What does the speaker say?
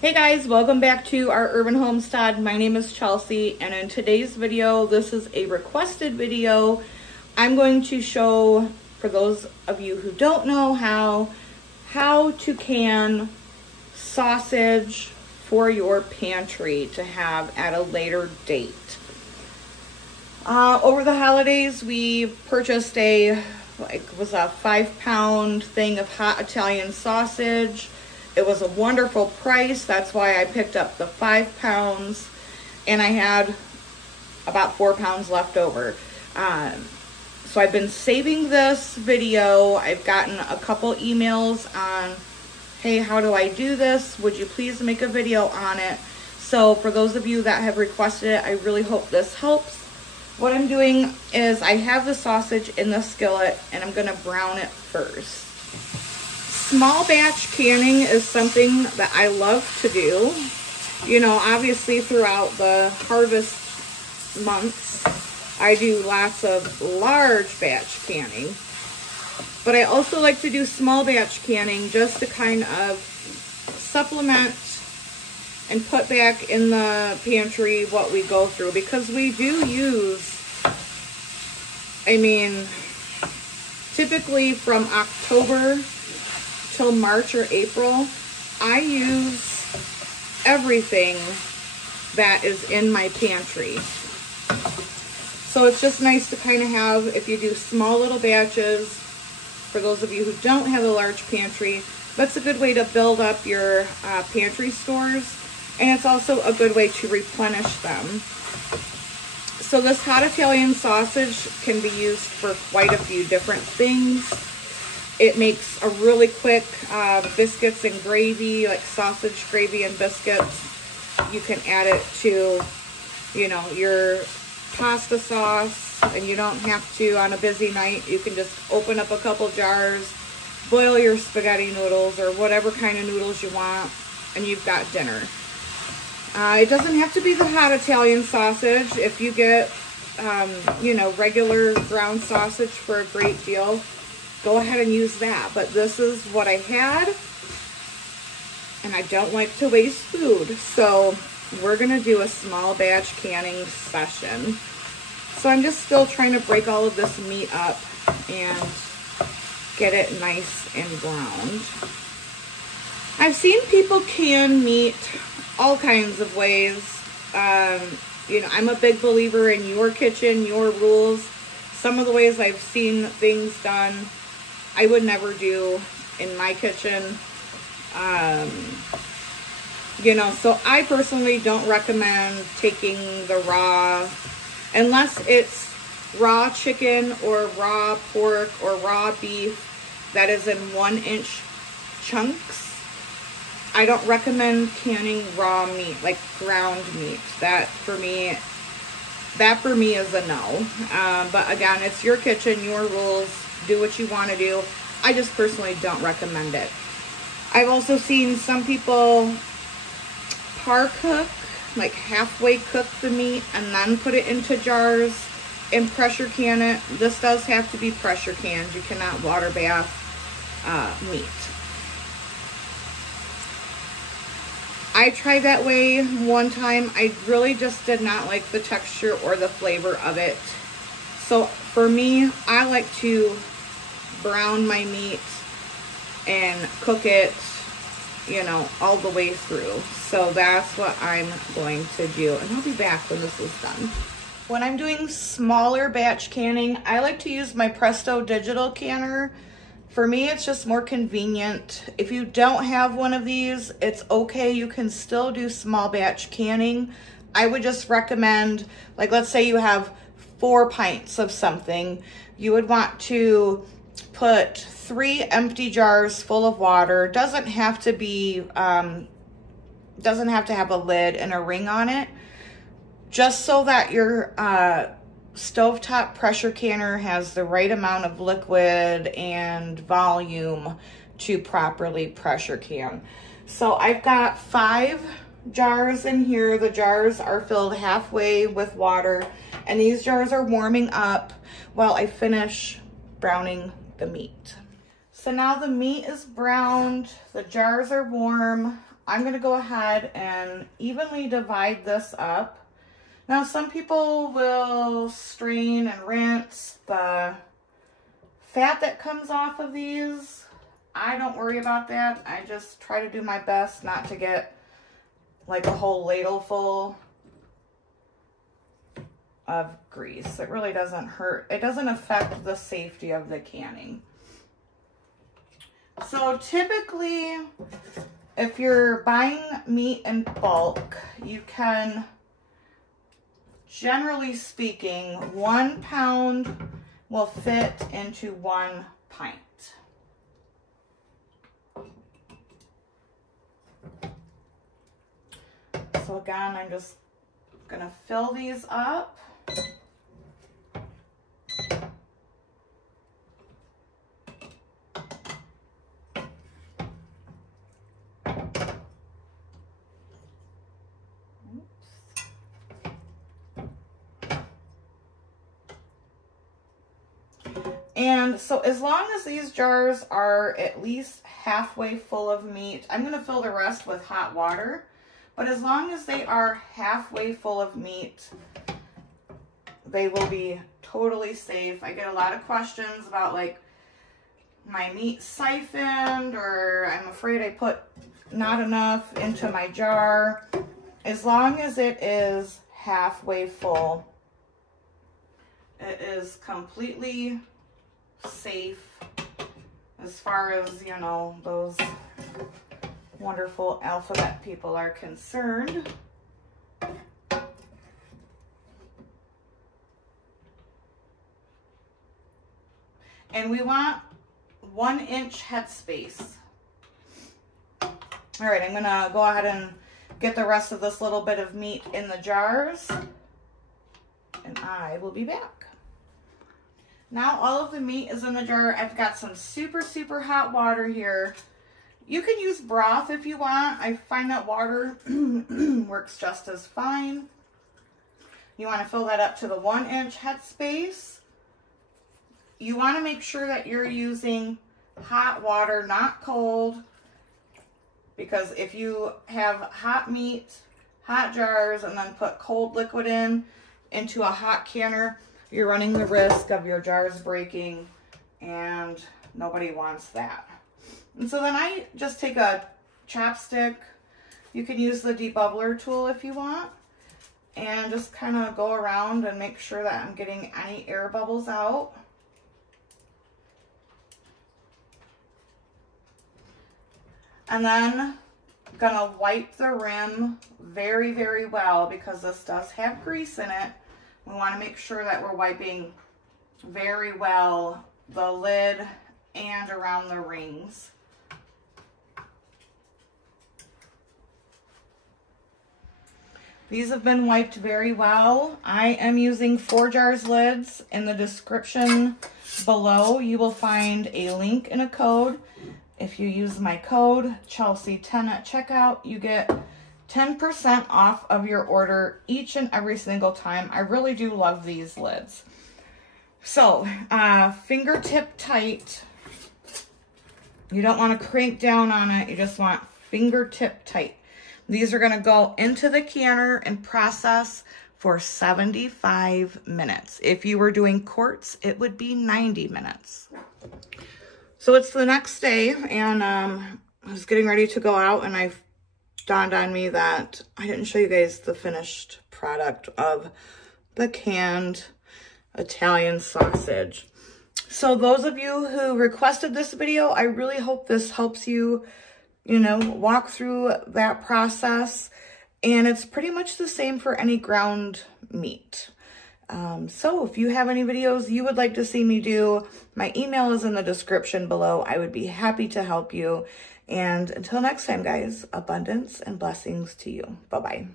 Hey guys, welcome back to our urban homestead. My name is Chelsea, and in today's video, this is a requested video. I'm going to show, for those of you who don't know, how to can sausage for your pantry to have at a later date. Over the holidays, we purchased a 5-pound thing of hot Italian sausage. It was a wonderful price. That's why I picked up the 5 pounds, and I had about 4 pounds left over. So I've been saving this video. I've gotten a couple emails on, hey, how do I do this? Would you please make a video on it? So for those of you that have requested it, I really hope this helps. What I'm doing is I have the sausage in the skillet, and I'm gonna brown it first. Small batch canning is something that I love to do. You know, obviously throughout the harvest months, I do lots of large batch canning. But I also like to do small batch canning just to kind of supplement and put back in the pantry what we go through. Because we do use, typically from October till March or April, I use everything that is in my pantry. So it's just nice to kind of have, if you do small little batches, for those of you who don't have a large pantry, that's a good way to build up your pantry stores, and it's also a good way to replenish them. So this hot Italian sausage can be used for quite a few different things. It makes a really quick biscuits and gravy, like sausage gravy and biscuits. You can add it to, you know, your pasta sauce, and you don't have to, on a busy night, you can just open up a couple jars, boil your spaghetti noodles or whatever kind of noodles you want, and you've got dinner. It doesn't have to be the hot Italian sausage. If you get, you know, regular ground sausage for a great deal, go ahead and use that. But this is what I had, and I don't like to waste food, so we're gonna do a small batch canning session. So I'm just still trying to break all of this meat up and get it nice and browned. I've seen people can meat all kinds of ways. You know, I'm a big believer in your kitchen, your rules. Some of the ways I've seen things done, I would never do in my kitchen. You know, so I personally don't recommend taking the raw, unless it's raw chicken or raw pork or raw beef that is in 1-inch chunks. I don't recommend canning raw meat, like ground meat. That for me is a no. But again, it's your kitchen, your rules. Do what you want to do. I just personally don't recommend it. I've also seen some people par cook, like halfway cook the meat and then put it into jars and pressure can it. This does have to be pressure canned. You cannot water bath meat. I tried that way one time. I really just did not like the texture or the flavor of it. So for me, I like to brown my meat and cook it, you know, all the way through. So that's what I'm going to do, and I'll be back when this is done. When I'm doing smaller batch canning, I like to use my Presto digital canner. For me, it's just more convenient. If you don't have one of these, it's okay. You can still do small batch canning. I would just recommend, like, let's say you have 4 pints of something. You would want to put 3 empty jars full of water. Doesn't have to be, doesn't have to have a lid and a ring on it. Just so that your stovetop pressure canner has the right amount of liquid and volume to properly pressure can. So I've got 5 jars in here. The jars are filled halfway with water, and these jars are warming up while I finish browning the meat. So now the meat is browned, the jars are warm. I'm gonna go ahead and evenly divide this up. Now, some people will strain and rinse the fat that comes off of these. I don't worry about that. I just try to do my best not to get like a whole ladle full of grease. It really doesn't hurt. It doesn't affect the safety of the canning. So typically, if you're buying meat in bulk, you can, generally speaking, 1 pound will fit into 1 pint. So again, I'm just gonna fill these up. And so as long as these jars are at least halfway full of meat, I'm going to fill the rest with hot water. But as long as they are halfway full of meat, they will be totally safe. I get a lot of questions about like my meat siphoned, or I'm afraid I put not enough into my jar. As long as it is halfway full, it is completely safe as far as, you know, those wonderful alphabet people are concerned. And we want 1-inch headspace. All right, I'm gonna go ahead and get the rest of this little bit of meat in the jars, and I will be back. Now all of the meat is in the jar. I've got some super, super hot water here. You can use broth if you want. I find that water works just as fine. You want to fill that up to the 1-inch headspace. You want to make sure that you're using hot water, not cold, because if you have hot meat, hot jars, and then put cold liquid into a hot canner, you're running the risk of your jars breaking, and nobody wants that. And so then I just take a chopstick. You can use the debubbler tool if you want, and just kind of go around and make sure that I'm getting any air bubbles out. And then I'm gonna wipe the rim very, very well, because this does have grease in it. We want to make sure that we're wiping very well the lid and around the rings. These have been wiped very well. I am using 4 jars lids. In the description below, you will find a link and a code. If you use my code Chelsea10 at checkout, you get 10% off of your order each and every single time. I really do love these lids. So, fingertip tight. You don't want to crank down on it. You just want fingertip tight. These are going to go into the canner and process for 75 minutes. If you were doing quarts, it would be 90 minutes. So it's the next day, and I was getting ready to go out, and I dawned on me that I didn't show you guys the finished product of the canned Italian sausage. So those of you who requested this video, I really hope this helps you, you know, walk through that process. And it's pretty much the same for any ground meat. So if you have any videos you would like to see me do, my email is in the description below. I would be happy to help you. And until next time, guys, abundance and blessings to you. Bye-bye.